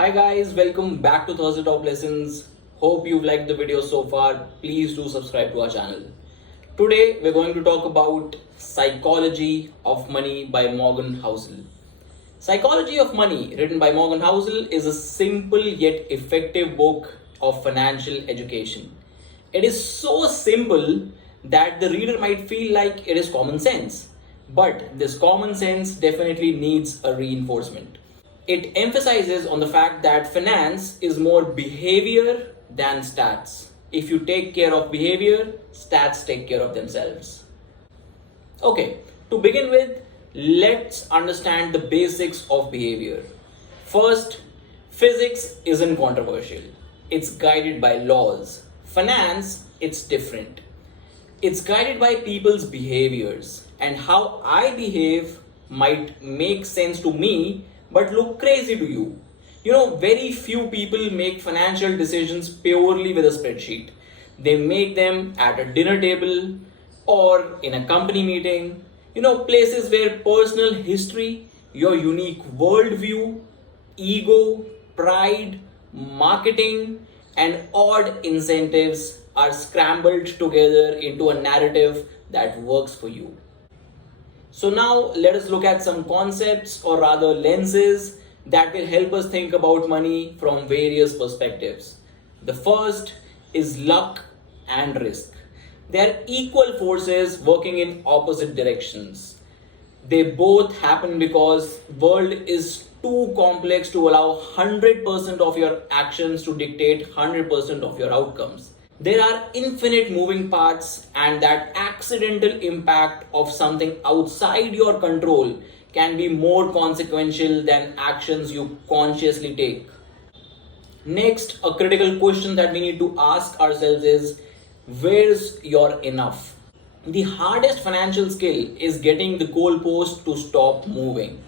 Hi guys, welcome back to Thursday Top Lessons. Hope you've liked the video so far. Please do subscribe to our channel. Today we're going to talk about Psychology of Money by Morgan Housel. Psychology of Money, written by Morgan Housel, is a simple yet effective book of financial education. It is so simple that the reader might feel like it is common sense. But this common sense definitely needs a reinforcement. It emphasizes on the fact that finance is more behavior than stats. If you take care of behavior, stats take care of themselves. Okay, to begin with, let's understand the basics of behavior. First, physics isn't controversial. It's guided by laws. Finance, it's different. It's guided by people's behaviors, and how I behave might make sense to me but look crazy to you. Very few people make financial decisions purely with a spreadsheet. They make them at a dinner table or in a company meeting, places where personal history, your unique worldview, ego, pride, marketing, and odd incentives are scrambled together into a narrative that works for you. So now let us look at some concepts, or rather lenses, that will help us think about money from various perspectives. The first is luck and risk. They are equal forces working in opposite directions. They both happen because world is too complex to allow 100% of your actions to dictate 100% of your outcomes. There are infinite moving parts, and that accidental impact of something outside your control can be more consequential than actions you consciously take. Next, a critical question that we need to ask ourselves is, where's your enough? The hardest financial skill is getting the goalpost to stop moving.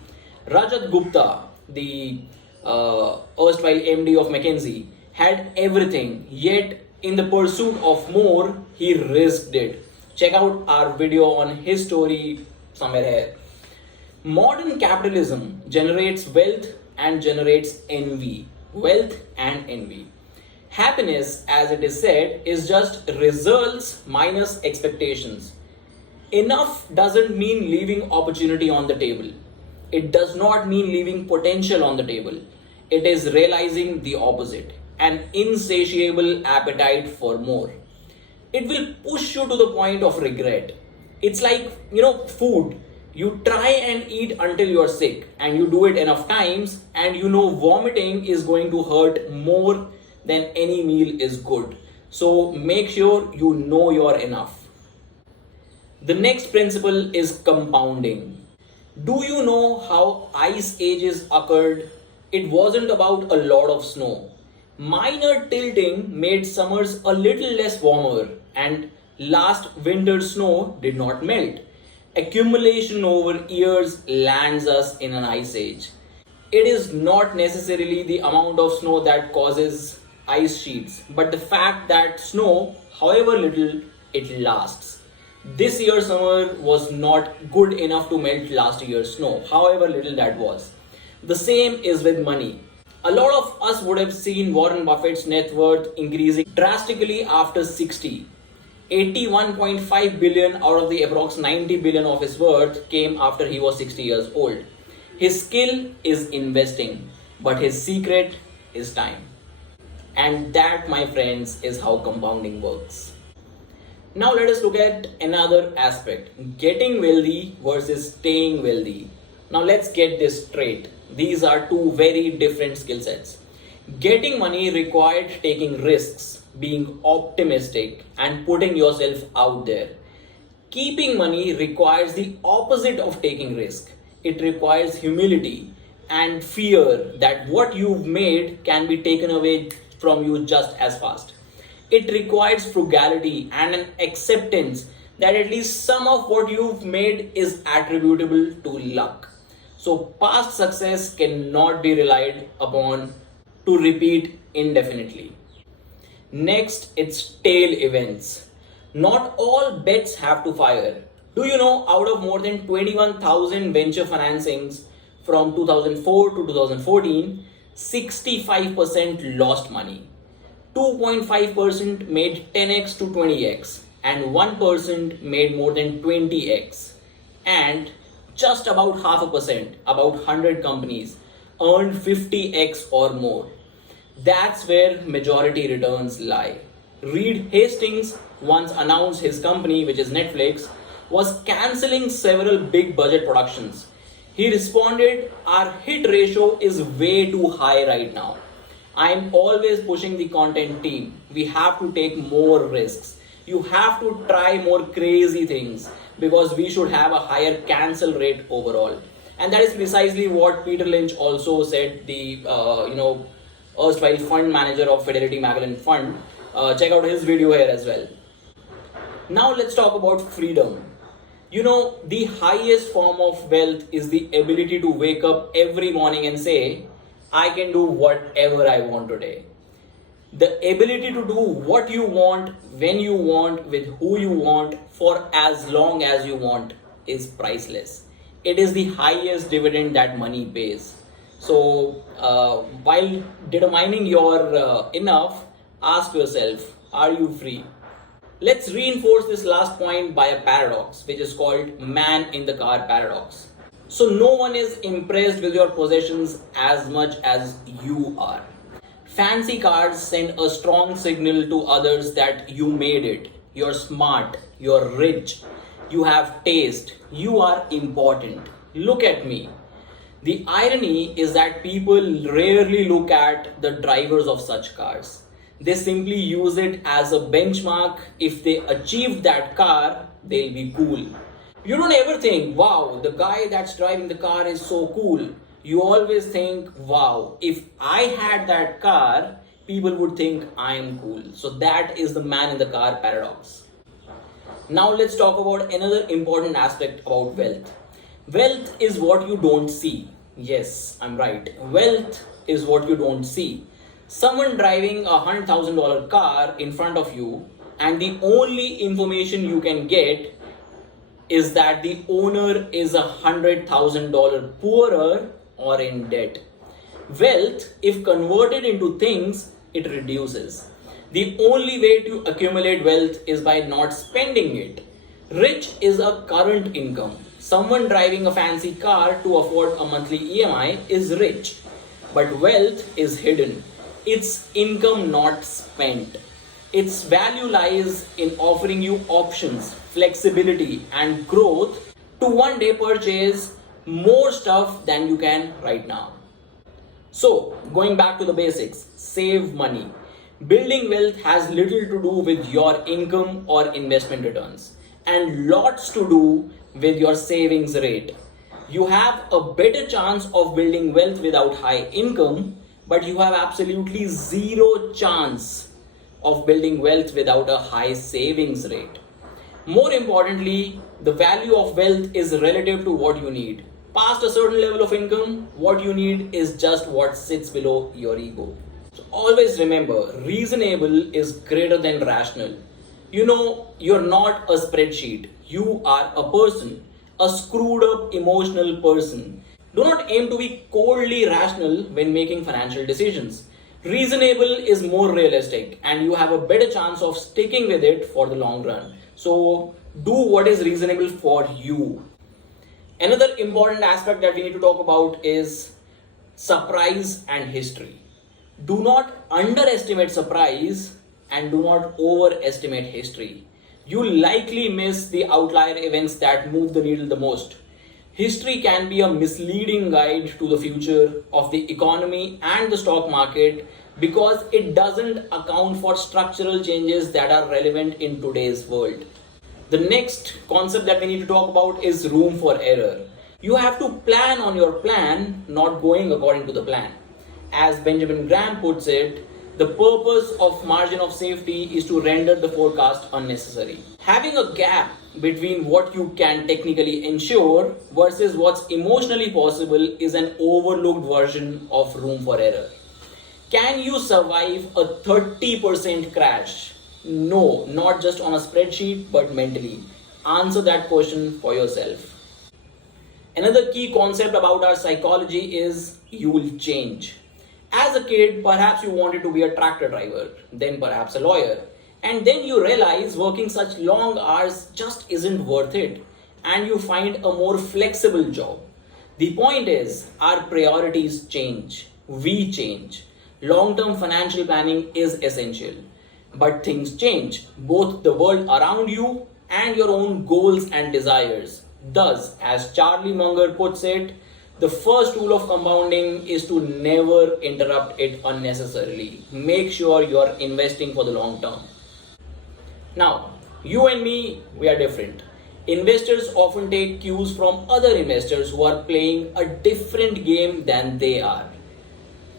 Rajat Gupta, the erstwhile MD of McKinsey, had everything, yet in the pursuit of more, he risked it. Check out our video on his story somewhere here. Modern capitalism generates wealth and generates envy. Wealth and envy. Happiness, as it is said, is just results minus expectations. Enough doesn't mean leaving opportunity on the table. It does not mean leaving potential on the table. It is realizing the opposite, an insatiable appetite for more. It will push you to the point of regret. It's like, food. You try and eat until you're sick, and you do it enough times, and vomiting is going to hurt more than any meal is good. So make sure you know you're enough. The next principle is compounding. Do you know how ice ages occurred? It wasn't about a lot of snow. Minor tilting made summers a little less warmer, and last winter's snow did not melt. Accumulation over years lands us in an ice age. It is not necessarily the amount of snow that causes ice sheets, but the fact that snow, however little, it lasts. This year's summer was not good enough to melt last year's snow, however little that was. The same is with money. A lot of us would have seen Warren Buffett's net worth increasing drastically after 60. 81.5 billion out of the approx 90 billion of his worth came after he was 60 years old. His skill is investing, but his secret is time. And that, my friends, is how compounding works. Now let us look at another aspect, getting wealthy versus staying wealthy. Now let's get this straight. These are two very different skill sets. Getting money required taking risks, being optimistic, and putting yourself out there. Keeping money requires the opposite of taking risk. It requires humility and fear that what you've made can be taken away from you just as fast. It requires frugality and an acceptance that at least some of what you've made is attributable to luck. So past success cannot be relied upon to repeat indefinitely. Next, it's tail events. Not all bets have to fire. Do you know, out of more than 21,000 venture financings from 2004 to 2014, 65% lost money. 2.5% made 10x to 20x, and 1% made more than 20x. And just about half a percent, about 100 companies, earned 50x or more. That's where majority returns lie. Reed Hastings once announced his company, which is Netflix, was cancelling several big budget productions. He responded, "Our hit ratio is way too high right now. I'm always pushing the content team. We have to take more risks. You have to try more crazy things because we should have a higher cancel rate overall." And that is precisely what Peter Lynch also said, the erstwhile fund manager of Fidelity Magellan Fund. Check out his video here as well. Now let's talk about freedom. The highest form of wealth is the ability to wake up every morning and say, I can do whatever I want today. The ability to do what you want, when you want, with who you want, for as long as you want is priceless. It is the highest dividend that money pays. So, while determining your enough, ask yourself, are you free? Let's reinforce this last point by a paradox, which is called man in the car paradox. So no one is impressed with your possessions as much as you are. Fancy cars send a strong signal to others that you made it. You're smart, you're rich, you have taste, you are important. Look at me. The irony is that people rarely look at the drivers of such cars. They simply use it as a benchmark. If they achieve that car, they'll be cool. You don't ever think, wow, the guy that's driving the car is so cool. You always think, wow, if I had that car, people would think I am cool. So that is the man in the car paradox. Now let's talk about another important aspect about wealth. Wealth is what you don't see. Yes, I'm right. Wealth is what you don't see. Someone driving a $100,000 car in front of you, and the only information you can get is that the owner is $100,000 poorer or in debt. Wealth, if converted into things, it reduces. The only way to accumulate wealth is by not spending it. Rich is a current income. Someone driving a fancy car to afford a monthly EMI is rich. But wealth is hidden. It's income not spent. Its value lies in offering you options, flexibility, and growth to one day purchase more stuff than you can right now. So, going back to the basics, save money. Building wealth has little to do with your income or investment returns, and lots to do with your savings rate. You have a better chance of building wealth without high income, but you have absolutely zero chance of building wealth without a high savings rate. More importantly, the value of wealth is relative to what you need. Past a certain level of income, what you need is just what sits below your ego. So always remember, reasonable is greater than rational. You're not a spreadsheet. You are a person, a screwed up emotional person. Do not aim to be coldly rational when making financial decisions. Reasonable is more realistic, and you have a better chance of sticking with it for the long run. So do what is reasonable for you. Another important aspect that we need to talk about is surprise and history. Do not underestimate surprise and do not overestimate history. You likely miss the outlier events that move the needle the most. History can be a misleading guide to the future of the economy and the stock market because it doesn't account for structural changes that are relevant in today's world. The next concept that we need to talk about is room for error. You have to plan on your plan, not going according to the plan. As Benjamin Graham puts it, the purpose of margin of safety is to render the forecast unnecessary. Having a gap between what you can technically ensure versus what's emotionally possible is an overlooked version of room for error. Can you survive a 30% crash? No, not just on a spreadsheet, but mentally. Answer that question for yourself. Another key concept about our psychology is you will change. As a kid, perhaps you wanted to be a tractor driver, then perhaps a lawyer. And then you realize working such long hours just isn't worth it, and you find a more flexible job. The point is, our priorities change. We change. Long term financial planning is essential. But things change, both the world around you and your own goals and desires. Thus, as Charlie Munger puts it, the first rule of compounding is to never interrupt it unnecessarily. Make sure you are investing for the long term. Now, you and me, we are different. Investors often take cues from other investors who are playing a different game than they are.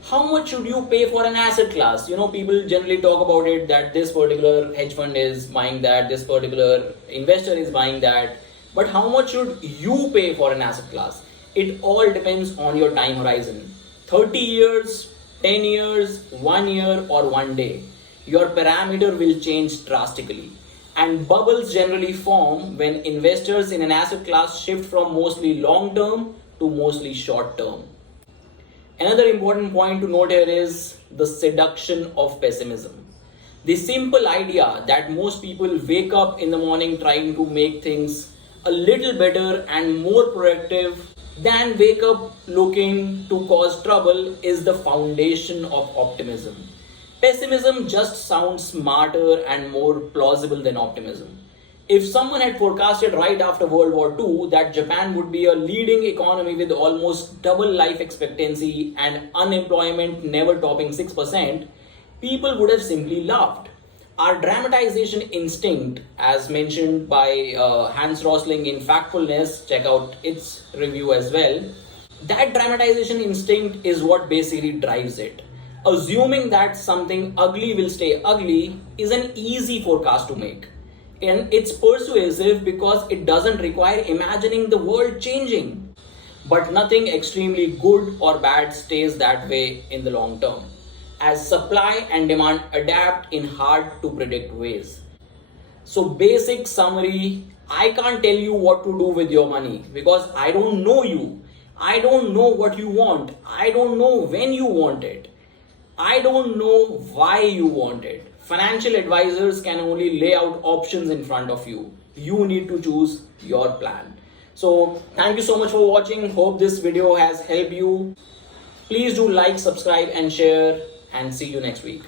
How much should you pay for an asset class? People generally talk about it that this particular hedge fund is buying that, this particular investor is buying that. But how much should you pay for an asset class? It all depends on your time horizon. 30 years, 10 years, 1 year, or 1 day. Your parameter will change drastically. And bubbles generally form when investors in an asset class shift from mostly long term to mostly short term. Another important point to note here is the seduction of pessimism. The simple idea that most people wake up in the morning trying to make things a little better and more productive than wake up looking to cause trouble is the foundation of optimism. Pessimism just sounds smarter and more plausible than optimism. If someone had forecasted right after World War II that Japan would be a leading economy with almost double life expectancy and unemployment never topping 6%, people would have simply laughed. Our dramatization instinct, as mentioned by Hans Rosling in Factfulness, check out its review as well, that dramatization instinct is what basically drives it. Assuming that something ugly will stay ugly is an easy forecast to make. And it's persuasive because it doesn't require imagining the world changing. But nothing extremely good or bad stays that way in the long term, as supply and demand adapt in hard to predict ways. So, basic summary, I can't tell you what to do with your money because I don't know you. I don't know what you want. I don't know when you want it. I don't know why you want it. Financial advisors can only lay out options in front of you. You need to choose your plan. So, thank you so much for watching. Hope this video has helped you. Please do like, subscribe, and share, and see you next week.